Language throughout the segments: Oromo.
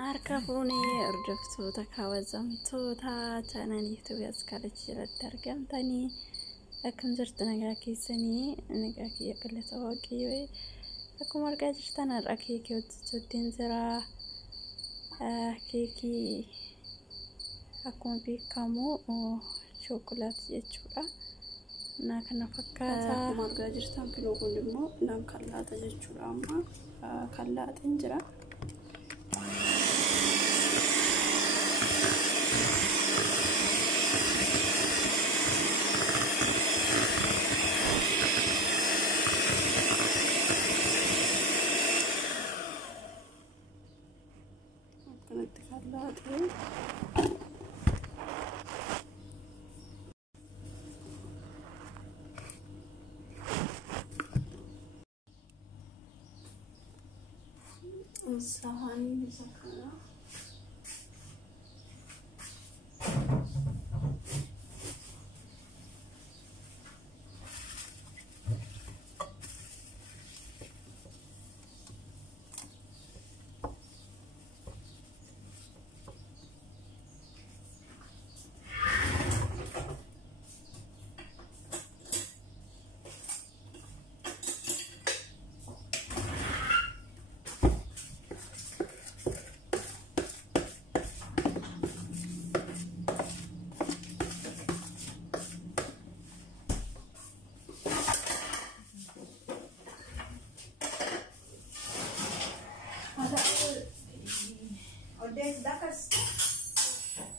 Harka fuunee hordoftoota kabajamtoota chaanal YouTube askaalatti jalatti argamtanii akkam jirtu nagaa keessanii nagaa kiyya qalata waaqayyoo akkuma argaa jirtan har'a keekii hojjechuutiin jira keekii akkuma beekamu chokolaatii jechuudha na kana fakkaata akkuma argaa jirtan kiloo kun immoo nan kallaata jechuudha amma kallaatiin jira Sahani مسكرة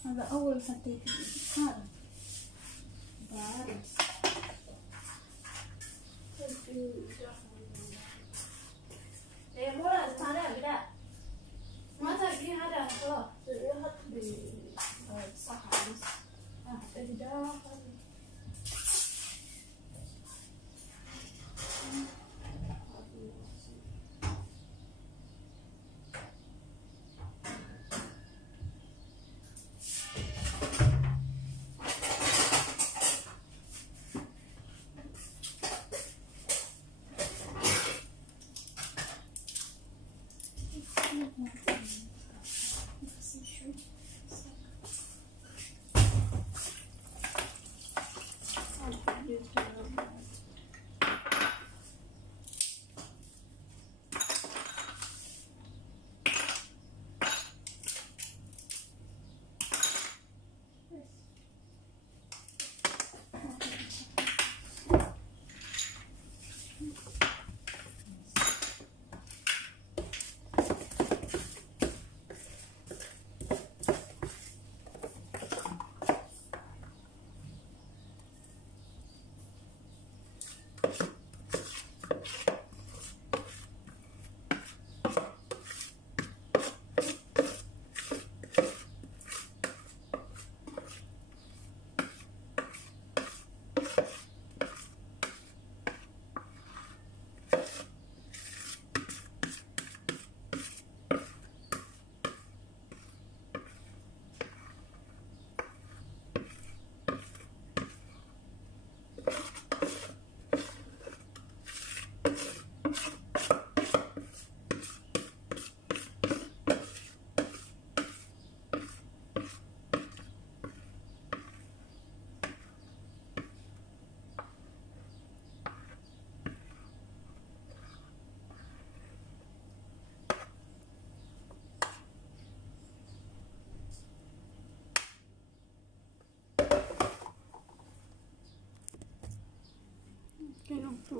هذا أول حطيت هذا بارد إيه مو لازم هذا بلا ما تبي هذا خلاص يحط بالصحن إذا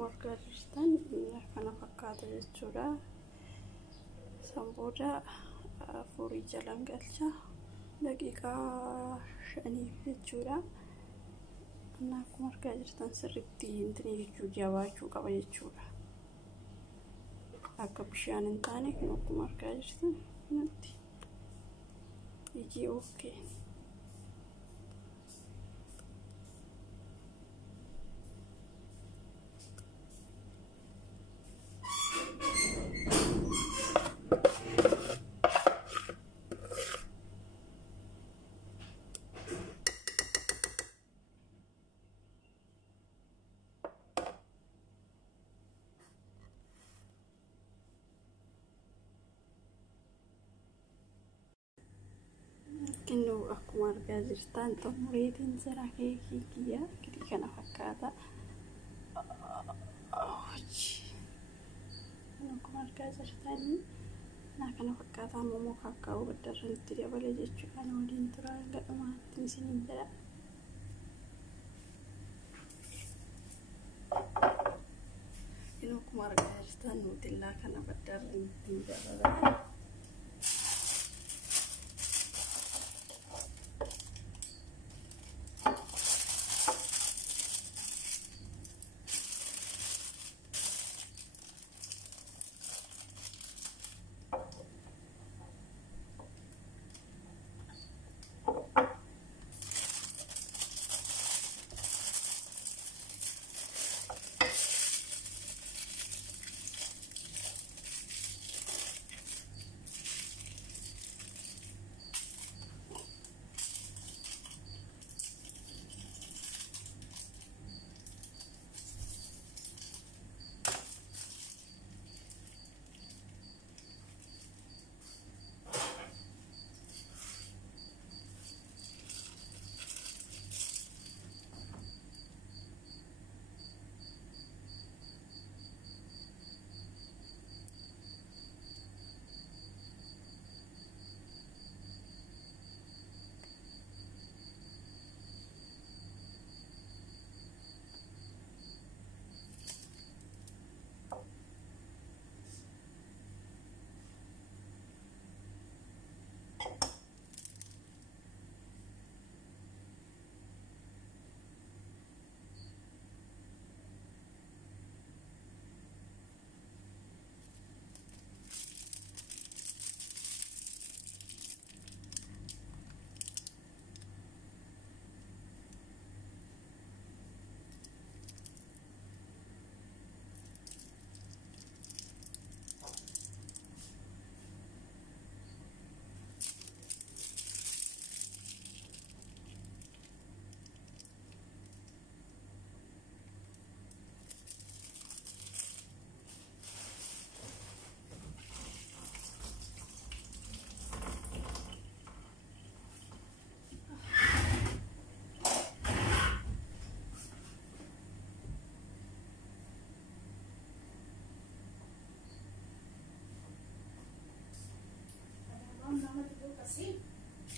markaa jirtan kana fakkaata jechuudha sanbooda furii jalaan galcha daqiiqaa 5 jechuudha akkuma argaa jirtan sirriitti intini jechuu jabaachuu qaba jechuudha akka bishaan hin taane akkuma argaa jirtan kanatti iji okay Inuu akkuma argaa jirtan xumureetiin jira keekii kiyya gadi kana fakkaata. Akkuma argaa jirtan kana fakkaata ammoo kakkaa'uu gaddarran itti dabalee jechuudha. Waliin tura gadhumaatti isiniin jedha. Inuu akkuma argaa jirtan nuutillaa kana gaddarran itti dabalaa.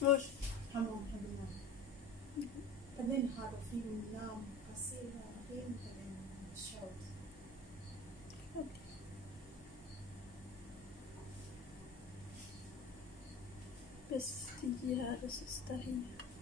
وش؟ حمام حمام. بعدين هذا فيه نام قصير بعدين الشوط. بس تجيها بس استحية.